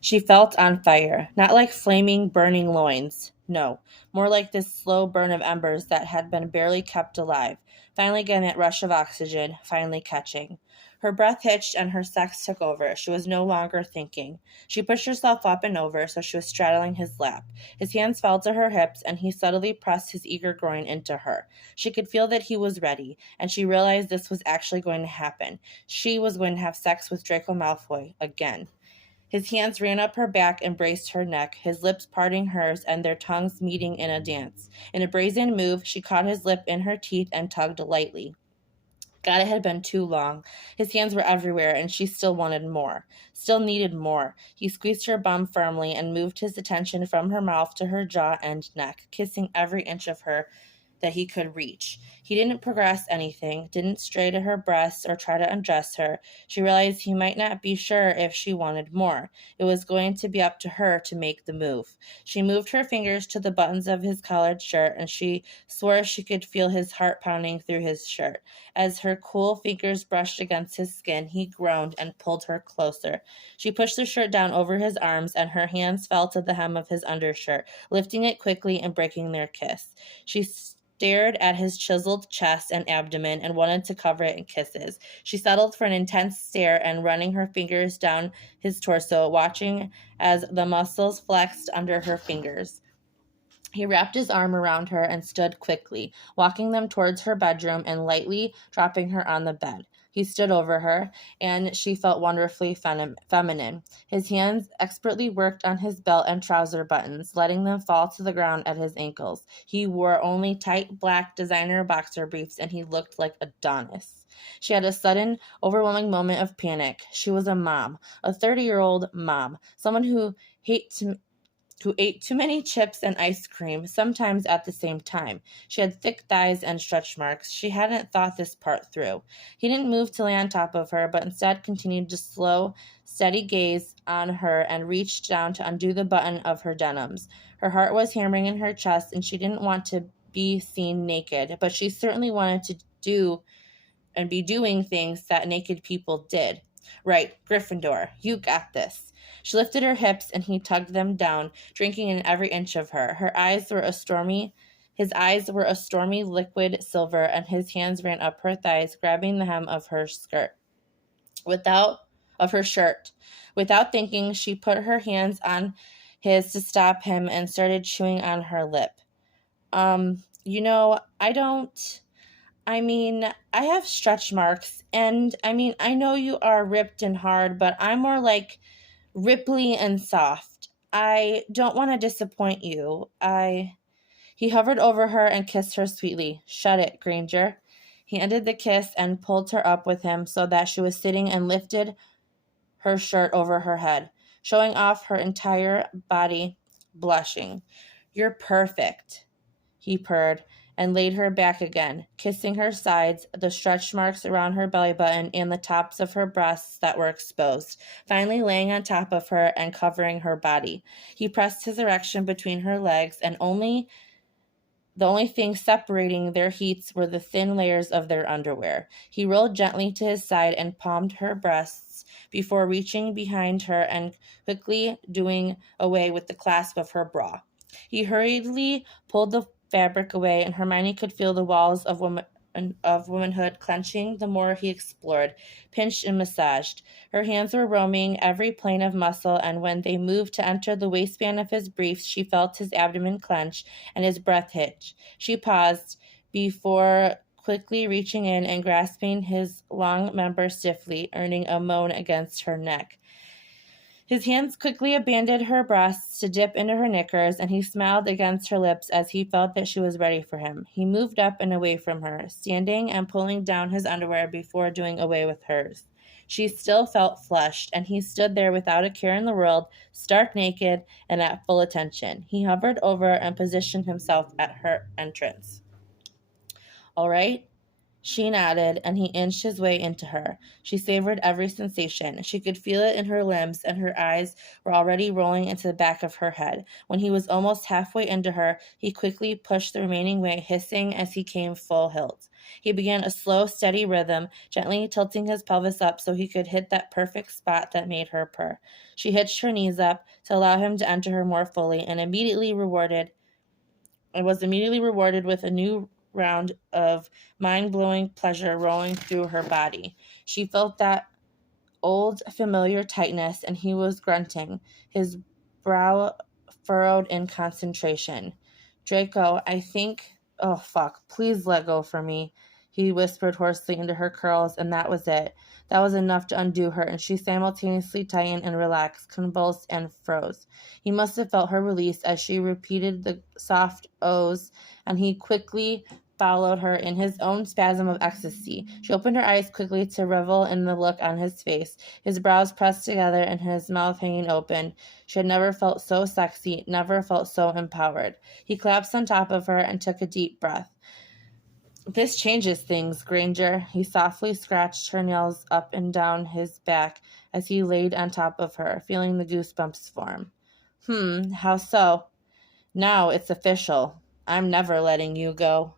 She felt on fire, not like flaming, burning loins. No, more like this slow burn of embers that had been barely kept alive, finally getting that rush of oxygen, finally catching. Her breath hitched and her sex took over. She was no longer thinking. She pushed herself up and over so she was straddling his lap. His hands fell to her hips and he subtly pressed his eager groin into her. She could feel that he was ready, and she realized this was actually going to happen. She was going to have sex with Draco Malfoy again. His hands ran up her back and braced her neck, his lips parting hers and their tongues meeting in a dance. In a brazen move, she caught his lip in her teeth and tugged lightly. God, it had been too long. His hands were everywhere, and she still wanted more. Still needed more. He squeezed her bum firmly and moved his attention from her mouth to her jaw and neck, kissing every inch of her that he could reach. He didn't progress anything, didn't stray to her breasts or try to undress her. She realized he might not be sure if she wanted more. It was going to be up to her to make the move. She moved her fingers to the buttons of his collared shirt, and she swore she could feel his heart pounding through his shirt. As her cool fingers brushed against his skin, he groaned and pulled her closer. She pushed the shirt down over his arms, and her hands fell to the hem of his undershirt, lifting it quickly and breaking their kiss. She stared at his chiseled chest and abdomen and wanted to cover it in kisses. She settled for an intense stare and running her fingers down his torso, watching as the muscles flexed under her fingers. He wrapped his arm around her and stood quickly, walking them towards her bedroom and lightly dropping her on the bed. He stood over her, and she felt wonderfully feminine. His hands expertly worked on his belt and trouser buttons, letting them fall to the ground at his ankles. He wore only tight black designer boxer briefs, and he looked like Adonis. She had a sudden, overwhelming moment of panic. She was a mom, a 30-year-old mom, someone who ate too many chips and ice cream, sometimes at the same time. She had thick thighs and stretch marks. She hadn't thought this part through. He didn't move to lay on top of her, but instead continued to slow, steady gaze on her and reached down to undo the button of her denims. Her heart was hammering in her chest, and she didn't want to be seen naked, but she certainly wanted to do and be doing things that naked people did. Right, Gryffindor, you got this. She lifted her hips and he tugged them down, drinking in every inch of her. His eyes were a stormy liquid silver, and his hands ran up her thighs, grabbing the hem of her skirt. Of her shirt. Without thinking, she put her hands on his to stop him and started chewing on her lip. I have stretch marks, and I know you are ripped and hard, but I'm more like ripply and soft. I don't want to disappoint you. He hovered over her and kissed her sweetly. Shut it, Granger. He ended the kiss and pulled her up with him so that she was sitting and lifted her shirt over her head, showing off her entire body, blushing. You're perfect, he purred, and laid her back again, kissing her sides, the stretch marks around her belly button, and the tops of her breasts that were exposed, finally laying on top of her and covering her body. He pressed his erection between her legs, and the only thing separating their heats were the thin layers of their underwear. He rolled gently to his side and palmed her breasts before reaching behind her and quickly doing away with the clasp of her bra. He hurriedly pulled the fabric away, and Hermione could feel the walls of womanhood clenching the more he explored, pinched and massaged. Her hands were roaming every plane of muscle, and when they moved to enter the waistband of his briefs, she felt his abdomen clench and his breath hitch. She paused before quickly reaching in and grasping his long member stiffly, earning a moan against her neck. His hands quickly abandoned her breasts to dip into her knickers, and he smiled against her lips as he felt that she was ready for him. He moved up and away from her, standing and pulling down his underwear before doing away with hers. She still felt flushed, and he stood there without a care in the world, stark naked and at full attention. He hovered over and positioned himself at her entrance. All right, She nodded, and he inched his way into her. She savored every sensation. She could feel it in her limbs, and her eyes were already rolling into the back of her head. When he was almost halfway into her, he quickly pushed the remaining way, hissing as he came full hilt. He began a slow, steady rhythm, gently tilting his pelvis up so he could hit that perfect spot that made her purr. She hitched her knees up to allow him to enter her more fully, and was immediately rewarded with a new round of mind-blowing pleasure rolling through her body. She felt that old familiar tightness, and he was grunting, his brow furrowed in concentration. Draco, I think... Oh, fuck. Please let go for me. He whispered hoarsely into her curls, and that was it. That was enough to undo her, and she simultaneously tightened and relaxed, convulsed and froze. He must have felt her release as she repeated the soft O's, and he quickly followed her in his own spasm of ecstasy. She opened her eyes quickly to revel in the look on his face, his brows pressed together and his mouth hanging open. She had never felt so sexy, never felt so empowered. He collapsed on top of her and took a deep breath. This changes things, Granger. He softly scratched her nails up and down his back as he laid on top of her, feeling the goosebumps form. How so? Now it's official. I'm never letting you go.